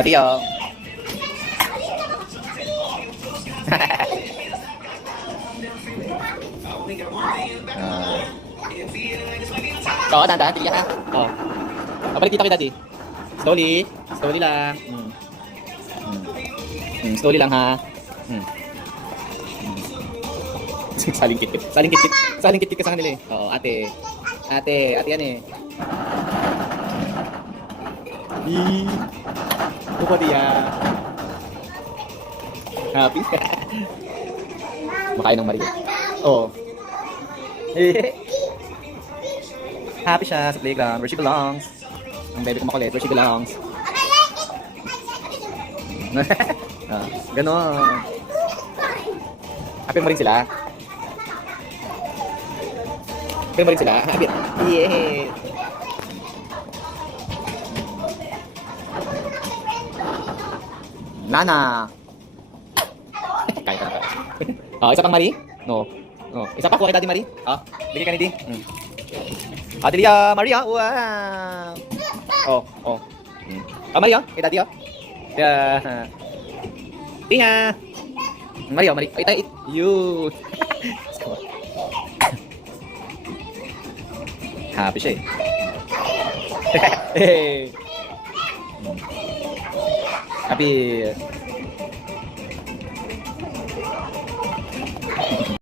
Pati oh. Oo, dahan-dahan, tigiya ha. Oo. Kapalik dito kay daddy. Slowly. Slowly lang. Slowly lang ha. Saling kit-kit. Saling kit-kit. Saling kit-kit ka sa kanila eh. Oo, ate. Ate yan eh. Upo dia. Happy. Makain ng Maria. Oo. Happy siya sa playground where she belongs. Ang baby ko makulit where she belongs. Ganon. Happy mo rin sila. Happy mo rin sila. Happy. Yeah. Nana. Kaya ka na. Oh, isa pang Marie? No. Oh, isa pa kuha kay Daddy Marie. Ah, bigay ka ni Di. Ate Lia, Maria. Wow. Oh. Ah, Maria, kay Daddy oh. Yeah. Tinga. Maria, Maria. Ay, you. Happy siya eh. Hey. Happy.